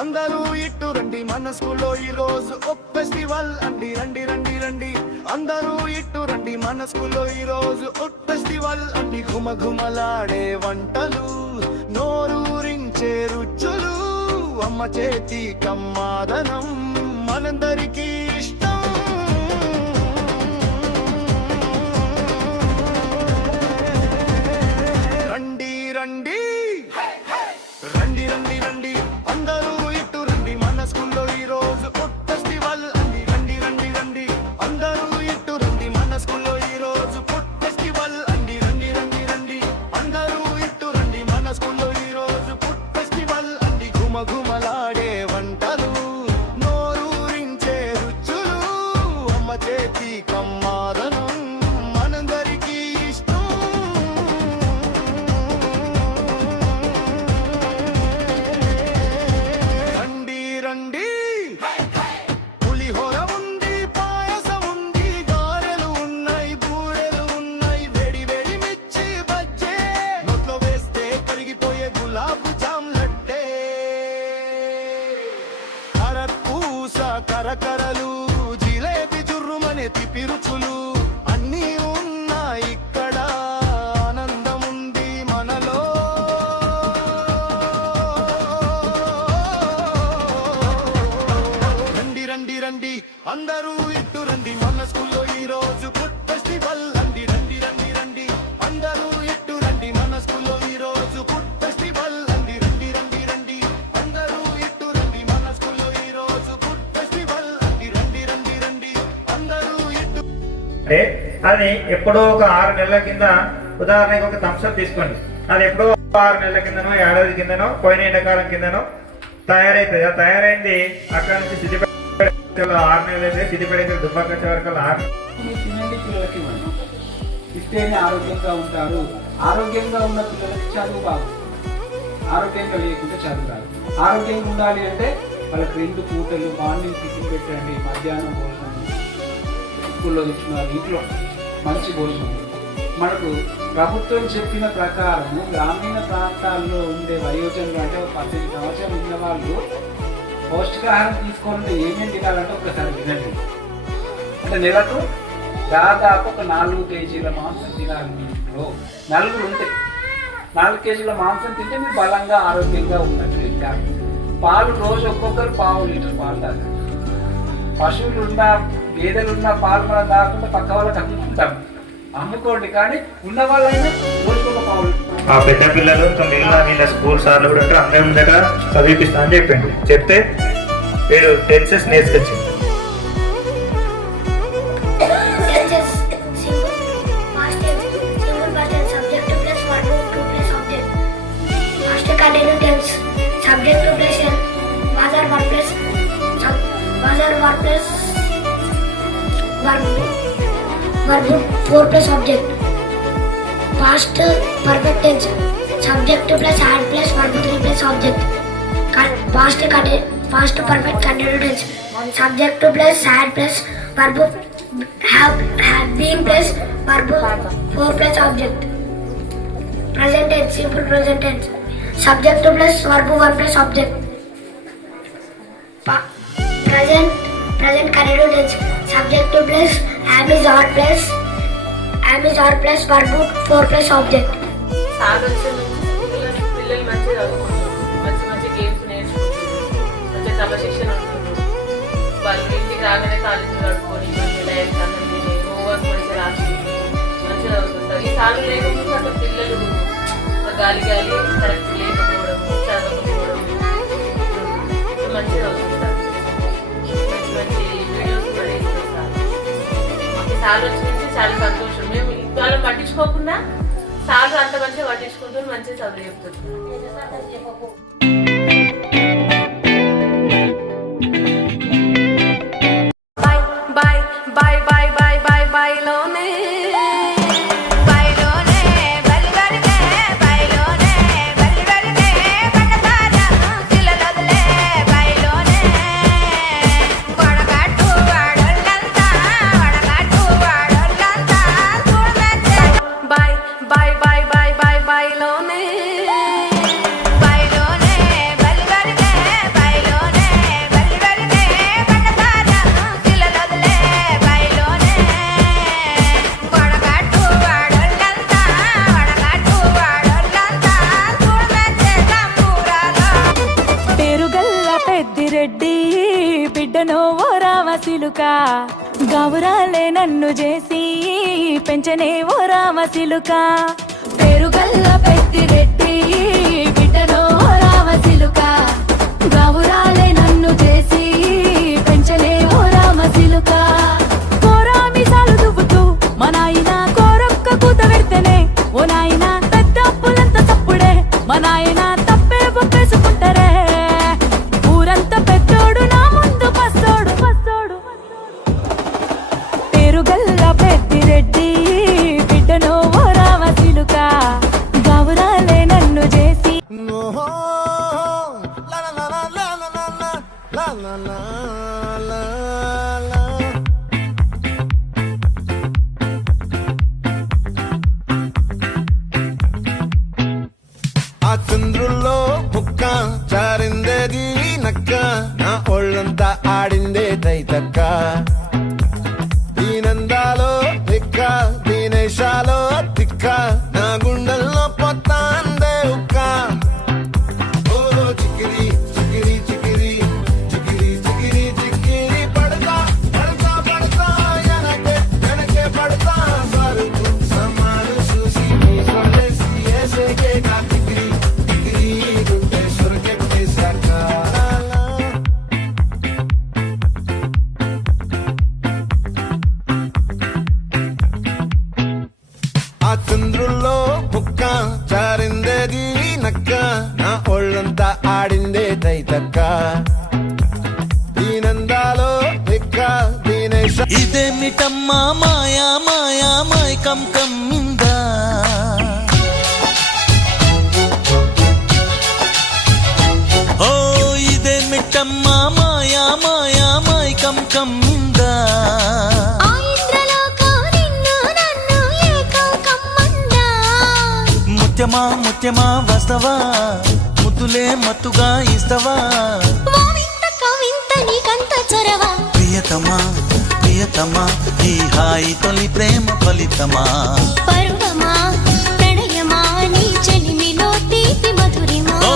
అందరూ ఇట్టు రండి మన స్కూల్లో ఈ రోజు ఒక ఫెస్టివల్ అండి. రండి రండి రండి అందరూ ఇట్టు రండి మన స్కూల్లో ఈ రోజు ఒక ఫెస్టివల్ అండి. ఘుమఘుమలాడే వంటలు, నోరూరించే రుచులు, అమ్మ చేతి కమ్మాదనం మనందరికీ ఇష్టం. రండి రండి రండి రండి రండి అందరూ ఇట్టు రండి మన స్కూల్లో ఈ రోజు ఒక ఫెస్టివల్ అండి. రండి రండి రండి అందరూ ఇట్టు రండి మన స్కూల్లో ఈ రోజు ఒక ఫెస్టివల్ అండి. రండి రండి రండి అందరూ ఇట్టు రండి మన స్కూల్లో ఈ రోజు ఒక ఫెస్టివల్ అండి. ఘుమఘుమలాడే వంటలు, నోరూరించే రుచులు, అమ్మ చేతి కమ్మాదనం మనందరికీ ఇష్టం. రండి రండి పులిహోర ఉంది, పాయసం ఉంది, గారెలు ఉన్నాయి, బూరెలు ఉన్నాయి, వేడి వేడి మిర్చి బజ్జే, నోట్లో వేస్తే కరిగిపోయే గులాబ్ జామ్ లడ్డే, కరపూస కరకరలు, జిలేబీ జుర్రుమనే తిప్పి రుచులు అన్నీ ఉన్నాయి ఇక్కడ. ఆనందం ఉంది మనలో. రండి రండి రండి అందరూ ఇట్టు రండి మన స్కూల్లో ఈ రోజు ఫుడ్ ఫెస్టివల్ అండి. రండి రండి రండి అందరూ ఇట్టు రండి మన స్కూల్లో ఈ రోజు ఫుడ్ ఫెస్టివల్ అండి. రండి రండి రండి అందరూ ఇట్టు రండి మన స్కూల్లో ఈ రోజు ఫుడ్ ఫెస్టివల్ అండి. రండి రండి రండి అందరూ ఇట్టు. అంటే అది ఎప్పుడో ఒక 6 నెలల కింద, ఉదాహరణకి ఒక థమ్స్అప్ తీసుకోండి, అది ఎప్పుడో 6 నెలల కిందనో, ఏడాది కిందనో, పోయిన ఎండాకాలం కిందనో తయారైతుంది. ఆ తయారైంది అక్కడ నుంచి సిద్దిపేట 6 నెలలు అయితే, సిద్దిపేట దుబ్బాక వచ్చే వరకు 6 తినండి పిల్లలకి మనం ఇస్తేనే ఆరోగ్యంగా ఉంటారు. ఆరోగ్యంగా ఉన్న పిల్లలకి చదువు బాగుంది, ఆరోగ్యంగా లేకుండా చదువు రాదు. ఆరోగ్యంగా ఉండాలి అంటే వాళ్ళకి 2 పూటలు మార్నింగ్ టిఫిన్ పెట్టండి, మధ్యాహ్నం భోజనం స్కూల్లో తెచ్చుకున్నారు, ఇంట్లో మంచి భోజనం. మనకు ప్రభుత్వం చెప్పిన ప్రకారము గ్రామీణ ప్రాంతాల్లో ఉండే వయోజనులు అంటే 18 సంవత్సరాలు ఉన్న వాళ్ళు పౌష్టికాహారం తీసుకోవాలంటే ఏమేమి తినాలంటే ఒకసారి వినండి. అంటే నెలకు దాదాపు ఒక 4 కేజీల మాంసం తినాలి. మీ ఇంట్లో నలుగురు ఉంటే 4 కేజీల మాంసం తింటే మీరు బలంగా ఆరోగ్యంగా ఉన్నట్టు తింటారు. పాలు రోజు ఒక్కొక్కరు 1/2 లీటర్ పాలు తాగాలి. పశువులున్న గేదెలున్న పాలు మనం తాగకుండా పక్క వాళ్ళకి అమ్ముకుంటాం, అమ్ముకోండి. కానీ ఉన్న వాళ్ళైనా రోజుకు ఒక 1/2 లీటర్. ఆ పెద్ద పిల్లలు వీళ్ళ స్కూల్ సార్లు కూడా అందరం దగ్గర చదివిపిస్తా అని చెప్పిండు. చెప్తే వీడు tenses నేర్చుకొచ్చింది. Subject to place was or verb plus verb 4 plus object. Past perfect tense subject plus had plus verb 3 plus object. Past perfect continuous tense subject plus had plus verb have been plus verb 4 plus object. Present tense simple present tense subject plus verb 1 plus object. Present continuous tense subject plus am is or plus verb 4 plus object. పిల్లలు మంచిగా చదువుకుంటారు, మంచి games నేర్చుకుంటారు, మంచి క్రమశిక్షణ ఉంటుంది. వాళ్ళు ఇంటికి రాగానే కాలేజీ కడుక్కొని మంచిగా డైరెక్ట్ అన్నం తిని హోంవర్క్ మంచిగా రాసి మంచిగా చదువుకుంటారు. ఈ సార్లు లేకపోతే అక్కడ పిల్లలు గాలి కరెక్ట్ లేకపోవడం, చదవకపోవడం మంచిగా చదువుకుంటారు. మంచి మంచి వీడియోస్ కూడా ఇస్తారు. మాకు సార్లు వచ్చి చాలా సంతోషం. మేము వాళ్ళని పట్టించుకోకుండా సార్లు అంత మంచిగా పట్టించుకుంటూ మంచిగా చదువు చెప్తారు. చిలుక గౌరాలే నన్ను చేసి పెంచనే ఓ రామ చిలుక పేరుగల్ల పెద్దిరెడ్డి బిడ్డనో ఓ రామ చిలుక గౌరాలే నన్ను చేసి పెంచనే ఓ రామ చిలుక కోరామిసాలు దువ్వుతూ మా నాయన కోరొక్క కూత పెడితేనే ఓ నాయన పెద్ద అప్పులంత తప్పుడే మా నాయన తప్పే ఒప్పేసుకుంటారే ఊరంతా పెద్దోడు నా ముందు పస్తోడు పస్తోడు పేరుగల్ల పెద్దిరెడ్డి బిడ్డనో ఓ రామ చిలుక గౌరాలే నన్ను చేసి ఓహో, లా లా లా లా లా లా లా లా లా లా లా లా. ఆ చంద్రుల్లో ముక్క చారిందేది నక్క నా ఒళ్ళంతా ఆడిందే తైతక్క దీనందాలో తిక్క దీనేశాలో తిక్క నా గుండెల్లో పొత్తాందే ఉక్క ఓ చికిరి చికిరి చికిరి చికిరి చికిరి చికిరి పడతా పడతా పడతా వెనకే వెనకే పడతా సరుకు సమాలు చూసి మీ సొలేసి ఏసేకే కా చికిరి చికిరి గుండె సురకెట్టి సకాల ఆ చంద్రుల్లో ముక్క చారిందేది నక్క నా ఒళ్ళంతా ఆడిందే తైతక్క దీనందాలో తిక్క దీనేశ ఇదేమిటమ్మా మాయా మాయా మైకం కమ్మిందా ఓ ఇదేమిటమ్మా మాయా మాయా మైకం కమ్మిందా ముత్యమా ముత్యమా వస్తవా ముద్దులే మత్తుగా ఇస్తవా ప్రియతమా ప్రియతమా ఈ హాయి తొలి ప్రేమ ఫలితమా ఓ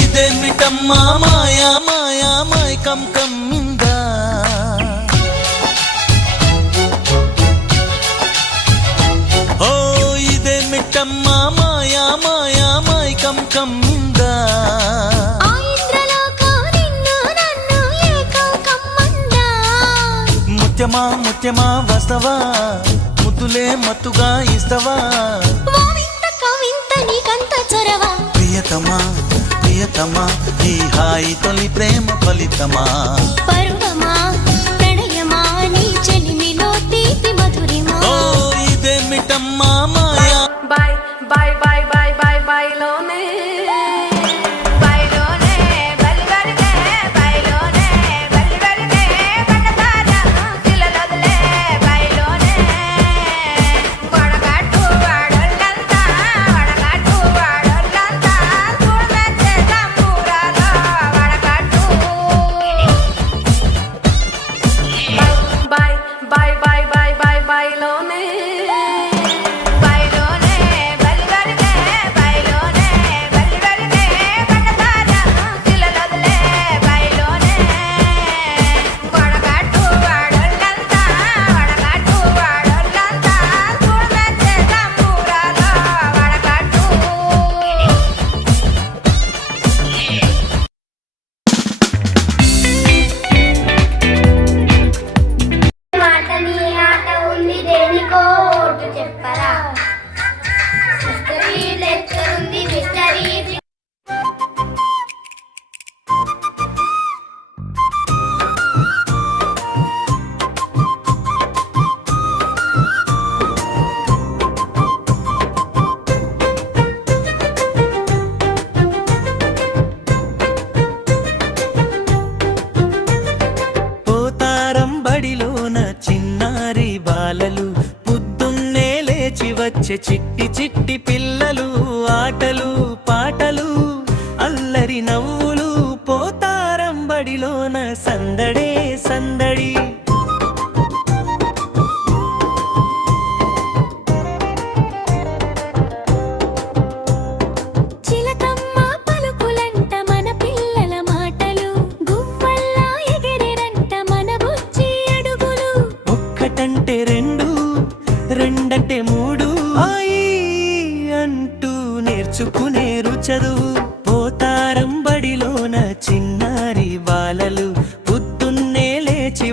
ఇదేమిటమ్మా మాయా మాయా మైకం కమ్మిందా ఓ ఇదేమిటమ్మా మాయా మాయా మైకం కమ్మిందా ముత్యమా ముత్యమా వస్తవా ముద్దులే మత్తుగా ఇస్తవా ప్రియతమా ప్రియతమా ఈ హాయి తొలి ప్రేమ ఫలితమా ఓ ఇదేమిటమ్మా మాయా బాయ్ బాయ్ బాయ్ బాయ్ బాయ్ బాయ్ లోనే బాయ్లోనే బలివరినే బాయ్లోనే బలివరినే కటకార సిలలొదలే బాయ్లోనే వడగట్టు వాడొల్లంతా చూడమెచ్చే తంబూరాలో వడగట్టు బాయ్ బాయ్ బాయ్ బాయ్ బాయ్ బాయ్లోనే బాయ్లోనే బలివరినే బాయ్లోనే బలివరినే కటకార సిలలొదలే బాయ్లోనే వడగట్టు వాడొల్లంతా చూడమెచ్చే తంబూరాలో వడగట్టు మాటని ఆట ఉంది దేనికో ఓటు చెప్పరా హిస్టరీ లెక్చర్ ఉంది మిస్టరీ పోతారం బడిలోన చిన్నారి బాలలు పొద్దున్నే లేచి వచ్చే చిట్టి చిట్టి పిల్లలు ఆటలు పాటలు అల్లరి నవ్వులు పోతారం బడిలోన సందడే